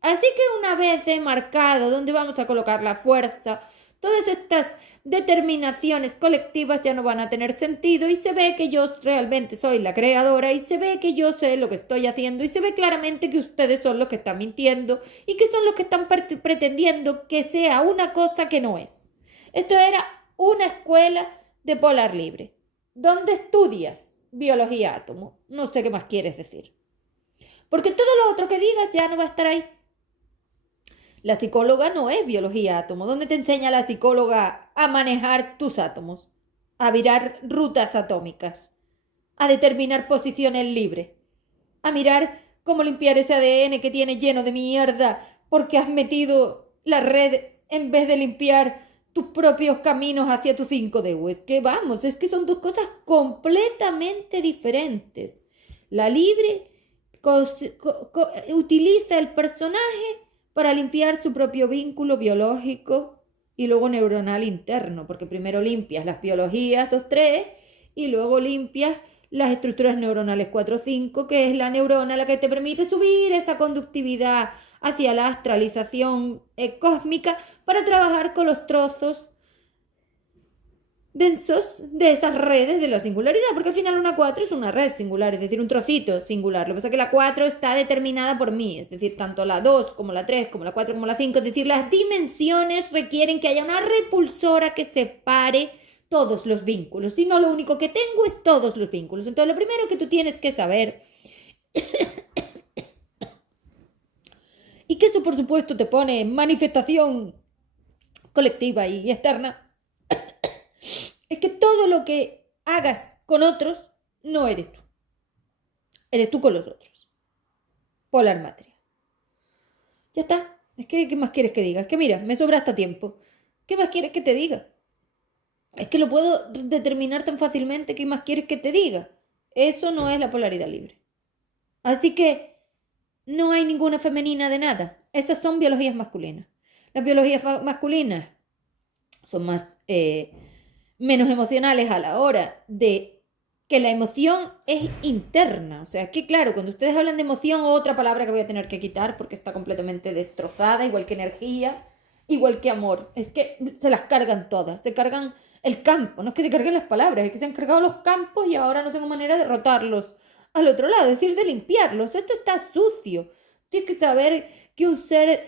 Así que una vez he marcado dónde vamos a colocar la fuerza, todas estas determinaciones colectivas ya no van a tener sentido y se ve que yo realmente soy la creadora y se ve que yo sé lo que estoy haciendo y se ve claramente que ustedes son los que están mintiendo y que son los que están pretendiendo que sea una cosa que no es. Esto era una escuela de polar libre, donde estudias biología átomo. No sé qué más quieres decir. Porque todo lo otro que digas ya no va a estar ahí. La psicóloga no es biología átomo. ¿Dónde te enseña la psicóloga a manejar tus átomos? A virar rutas atómicas, a determinar posiciones libres, a mirar cómo limpiar ese ADN que tiene lleno de mierda porque has metido la red en vez de limpiar tus propios caminos hacia tu 5D. Es que vamos, es que son dos cosas completamente diferentes. La libre utiliza el personaje para limpiar su propio vínculo biológico y luego neuronal interno, porque primero limpias las biologías 2, 3 y luego limpias las estructuras neuronales 4, 5, que es la neurona la que te permite subir esa conductividad hacia la astralización cósmica para trabajar con los trozos densos de esas redes de la singularidad, porque al final una 4 es una red singular, es decir, un trocito singular. Lo que pasa es que la 4 está determinada por mí, es decir, tanto la 2 como la 3, como la 4, como la 5, es decir, las dimensiones requieren que haya una repulsora que separe todos los vínculos, si no lo único que tengo es todos los vínculos. Entonces lo primero que tú tienes que saber, y que eso por supuesto te pone en manifestación colectiva y externa, es que todo lo que hagas con otros no eres tú. Eres tú con los otros. Polar material. Ya está. Es que, ¿qué más quieres que diga? Es que mira, me sobra hasta tiempo. ¿Qué más quieres que te diga? Es que lo puedo determinar tan fácilmente. ¿Qué más quieres que te diga? Eso no es la polaridad libre. Así que no hay ninguna femenina de nada. Esas son biologías masculinas. Las biologías masculinas son menos emocionales a la hora de que la emoción es interna. O sea, es que claro, cuando ustedes hablan de emoción, otra palabra que voy a tener que quitar porque está completamente destrozada, igual que energía, igual que amor. Es que se las cargan todas, se cargan el campo. No es que se carguen las palabras, es que se han cargado los campos y ahora no tengo manera de rotarlos al otro lado, es decir, de limpiarlos. Esto está sucio. Tienes que saber que un ser,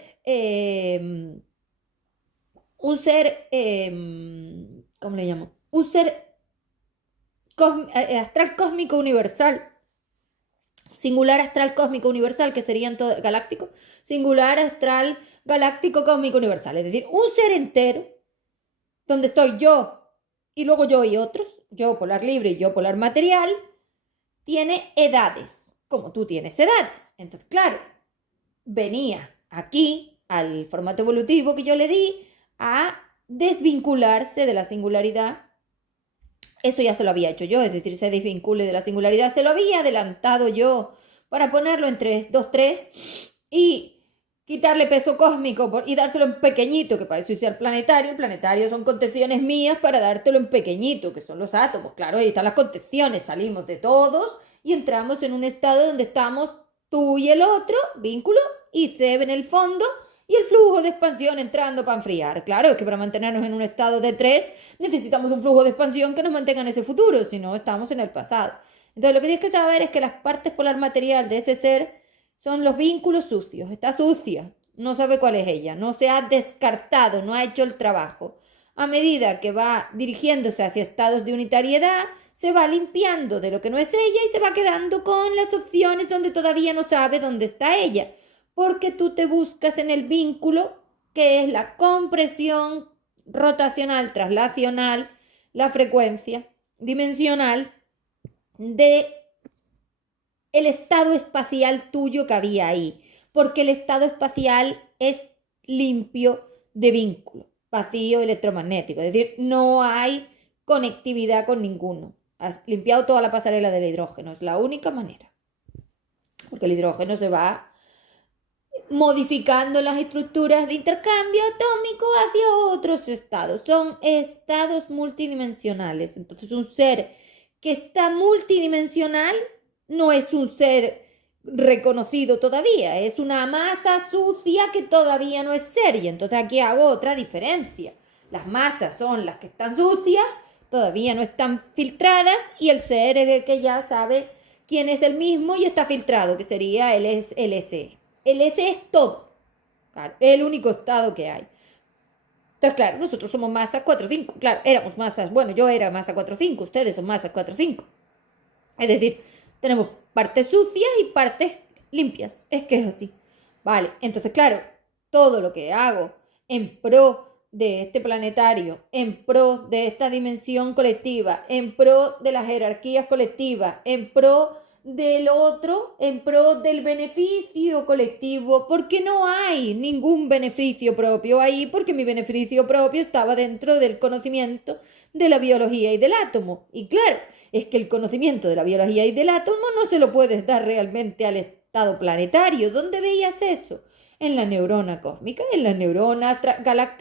¿cómo le llamo? Un ser astral cósmico universal, singular astral cósmico universal, que serían todo galáctico, singular astral galáctico cósmico universal, es decir, un ser entero, donde estoy yo, y luego yo y otros, yo polar libre y yo polar material, tiene edades, como tú tienes edades. Entonces, claro, venía aquí, al formato evolutivo que yo le di, a desvincularse de la singularidad. Eso ya se lo había hecho yo, es decir, se desvincule de la singularidad, se lo había adelantado yo para ponerlo en 3, 2, 3 y quitarle peso cósmico y dárselo en pequeñito, que para eso hice el planetario. El planetario son contenciones mías para dártelo en pequeñito, que son los átomos. Claro, ahí están las contenciones, salimos de todos y entramos en un estado donde estamos tú y el otro, vínculo, y Seb en el fondo, y el flujo de expansión entrando para enfriar. Claro, es que para mantenernos en un estado de 3 necesitamos un flujo de expansión que nos mantenga en ese futuro, si no estamos en el pasado. Entonces lo que tienes que saber es que las partes polar material de ese ser son los vínculos sucios. Está sucia, no sabe cuál es ella, no se ha descartado, no ha hecho el trabajo. A medida que va dirigiéndose hacia estados de unitariedad, se va limpiando de lo que no es ella y se va quedando con las opciones donde todavía no sabe dónde está ella. Porque tú te buscas en el vínculo, que es la compresión rotacional, traslacional, la frecuencia dimensional de el estado espacial tuyo que había ahí, porque el estado espacial es limpio de vínculo, vacío electromagnético, es decir, no hay conectividad con ninguno. Has limpiado toda la pasarela del hidrógeno, es la única manera, porque el hidrógeno se va modificando las estructuras de intercambio atómico hacia otros estados. Son estados multidimensionales. Entonces, un ser que está multidimensional no es un ser reconocido todavía, es una masa sucia que todavía no es ser. Y entonces aquí hago otra diferencia. Las masas son las que están sucias, todavía no están filtradas, y el ser es el que ya sabe quién es el mismo y está filtrado, que sería el SE. El S es todo. Claro, es el único estado que hay. Entonces, claro, nosotros somos masa 4-5. Claro, éramos masas. Bueno, yo era masa 4-5. Ustedes son masa 4-5. Es decir, tenemos partes sucias y partes limpias. Es que es así. Vale, entonces, claro, todo lo que hago en pro de este planetario, en pro de esta dimensión colectiva, en pro de las jerarquías colectivas, en pro del otro, en pro del beneficio colectivo, porque no hay ningún beneficio propio ahí, porque mi beneficio propio estaba dentro del conocimiento de la biología y del átomo. Y claro, es que el conocimiento de la biología y del átomo no se lo puedes dar realmente al estado planetario. ¿Dónde veías eso? En la neurona cósmica, en la neurona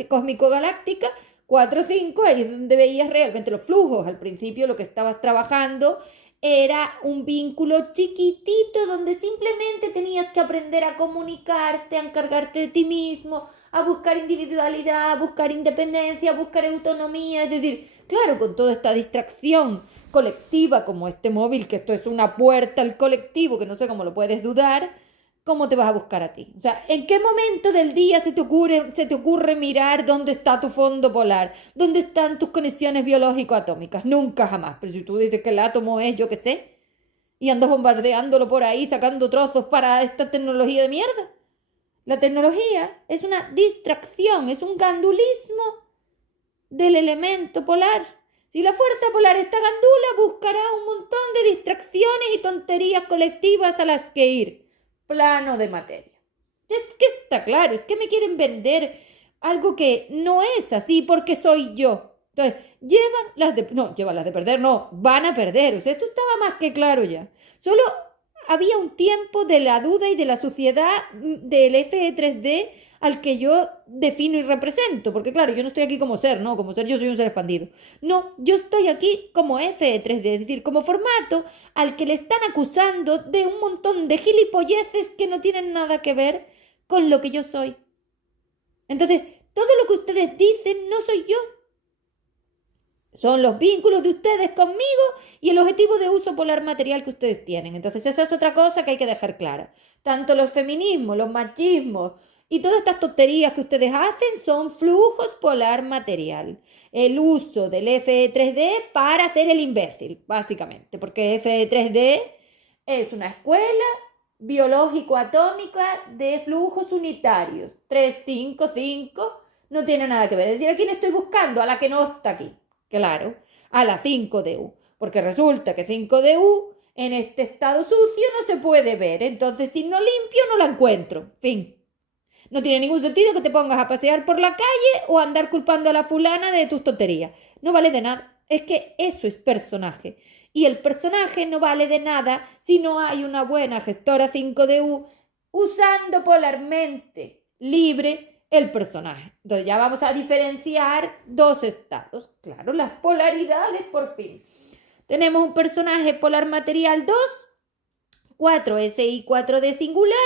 cósmico-galáctica 4-5, ahí es donde veías realmente los flujos. Al principio lo que estabas trabajando era un vínculo chiquitito donde simplemente tenías que aprender a comunicarte, a encargarte de ti mismo, a buscar individualidad, a buscar independencia, a buscar autonomía. Es decir, claro, con toda esta distracción colectiva como este móvil, que esto es una puerta al colectivo, que no sé cómo lo puedes dudar, ¿cómo te vas a buscar a ti? O sea, ¿en qué momento del día se te ocurre mirar dónde está tu fondo polar? ¿Dónde están tus conexiones biológico-atómicas? Nunca jamás. Pero si tú dices que el átomo es, yo qué sé, y andas bombardeándolo por ahí, sacando trozos para esta tecnología de mierda. La tecnología es una distracción, es un gandulismo del elemento polar. Si la fuerza polar está gandula, buscará un montón de distracciones y tonterías colectivas a las que ir. Plano de materia. Es que está claro, es que me quieren vender algo que no es así porque soy yo. Entonces, llevan las de perder, no, van a perder. O sea, esto estaba más que claro ya. Solo había un tiempo de la duda y de la suciedad del FE3D al que yo defino y represento, porque claro, yo no estoy aquí como ser, ¿no? Como ser, yo soy un ser expandido. No, yo estoy aquí como FE3D, es decir, como formato al que le están acusando de un montón de gilipolleces que no tienen nada que ver con lo que yo soy. Entonces, todo lo que ustedes dicen no soy yo. Son los vínculos de ustedes conmigo y el objetivo de uso polar material que ustedes tienen. Entonces, esa es otra cosa que hay que dejar clara. Tanto los feminismos, los machismos y todas estas tonterías que ustedes hacen son flujos polar material. El uso del FE3D para hacer el imbécil, básicamente. Porque FE3D es una escuela biológico-atómica de flujos unitarios. 3, 5, 5. No tiene nada que ver. Es decir, ¿a quién estoy buscando? A la que no está aquí. Claro, a la 5DU, porque resulta que 5DU en este estado sucio no se puede ver, entonces si no limpio no la encuentro, fin. No tiene ningún sentido que te pongas a pasear por la calle o a andar culpando a la fulana de tus tonterías, no vale de nada, es que eso es personaje, y el personaje no vale de nada si no hay una buena gestora 5DU usando polarmente libre el personaje. Entonces ya vamos a diferenciar dos estados. Claro, las polaridades por fin. Tenemos un personaje polar material 2, 4SI, 4D singular,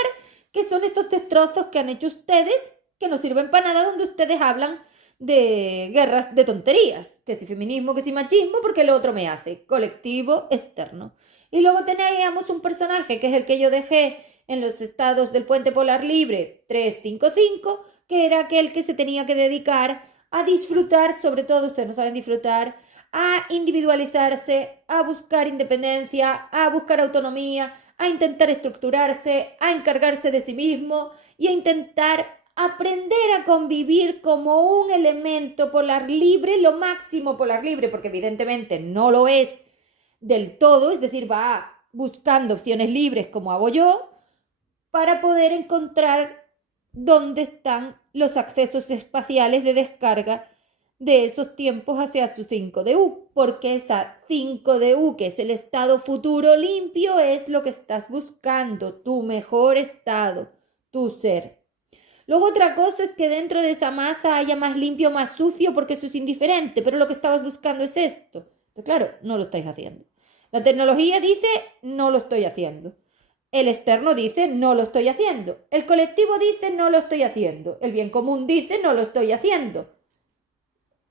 que son estos destrozos que han hecho ustedes, que no sirven para nada, donde ustedes hablan de guerras, de tonterías, que si feminismo, que si machismo, porque lo otro me hace, colectivo externo. Y luego teníamos un personaje, que es el que yo dejé en los estados del puente polar libre 355, que era aquel que se tenía que dedicar a disfrutar, sobre todo ustedes no saben disfrutar, a individualizarse, a buscar independencia, a buscar autonomía, a intentar estructurarse, a encargarse de sí mismo y a intentar aprender a convivir como un elemento polar libre, lo máximo polar libre, porque evidentemente no lo es del todo, es decir, va buscando opciones libres como hago yo, para poder encontrar dónde están los accesos espaciales de descarga de esos tiempos hacia su 5DU, porque esa 5DU, que es el estado futuro limpio, es lo que estás buscando, tu mejor estado, tu ser. Luego otra cosa es que dentro de esa masa haya más limpio, más sucio, porque eso es indiferente, pero lo que estabas buscando es esto. Pero claro, no lo estáis haciendo. La tecnología dice, no lo estoy haciendo. El externo dice, no lo estoy haciendo. El colectivo dice, no lo estoy haciendo. El bien común dice, no lo estoy haciendo.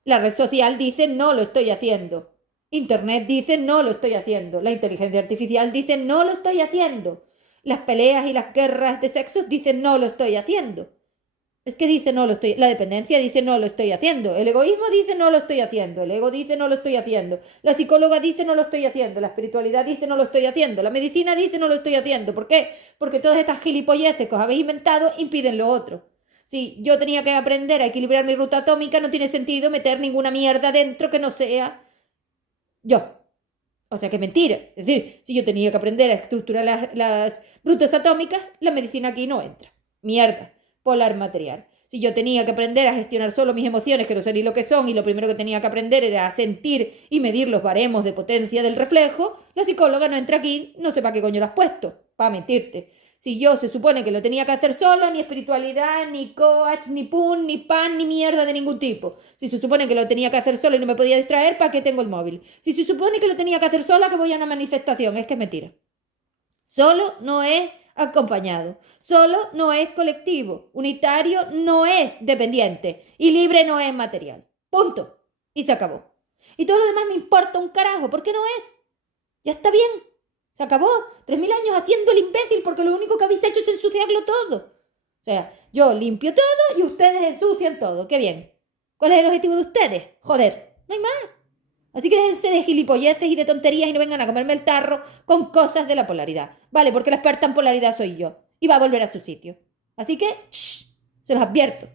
La red social dice, no lo estoy haciendo. Internet dice, no lo estoy haciendo. La inteligencia artificial dice, no lo estoy haciendo. Las peleas y las guerras de sexos dicen, no lo estoy haciendo. Es que dice, no lo estoy, la dependencia dice, no lo estoy haciendo. El egoísmo dice, no lo estoy haciendo. El ego dice, no lo estoy haciendo. La psicóloga dice, no lo estoy haciendo. La espiritualidad dice, no lo estoy haciendo. La medicina dice, no lo estoy haciendo. ¿Por qué? Porque todas estas gilipolleces que os habéis inventado impiden lo otro. Si yo tenía que aprender a equilibrar mi ruta atómica, no tiene sentido meter ninguna mierda dentro que no sea yo. O sea, que mentira. Es decir, si yo tenía que aprender a estructurar las rutas atómicas, la medicina aquí no entra. Mierda. Polar material. Si yo tenía que aprender a gestionar solo mis emociones, que no sé ni lo que son, y lo primero que tenía que aprender era a sentir y medir los baremos de potencia del reflejo, la psicóloga no entra aquí, no sé para qué coño lo has puesto, para mentirte. Si yo se supone que lo tenía que hacer solo, ni espiritualidad, ni coach, ni pun, ni pan, ni mierda de ningún tipo. Si se supone que lo tenía que hacer solo y no me podía distraer, ¿para qué tengo el móvil? Si se supone que lo tenía que hacer sola, que voy a una manifestación, es que es mentira. Solo no es acompañado. Solo no es colectivo. Unitario no es dependiente. Y libre no es material. Punto. Y se acabó. Y todo lo demás me importa un carajo. ¿Por qué no es? Ya está bien. Se acabó. 3000 años haciendo el imbécil porque lo único que habéis hecho es ensuciarlo todo. O sea, yo limpio todo y ustedes ensucian todo. Qué bien. ¿Cuál es el objetivo de ustedes? Joder, no hay más. Así que déjense de gilipolleces y de tonterías y no vengan a comerme el tarro con cosas de la polaridad. Vale, porque la experta en polaridad soy yo. Y va a volver a su sitio. Así que, shh, se los advierto.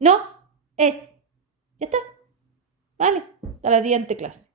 No es. Ya está. Vale, hasta la siguiente clase.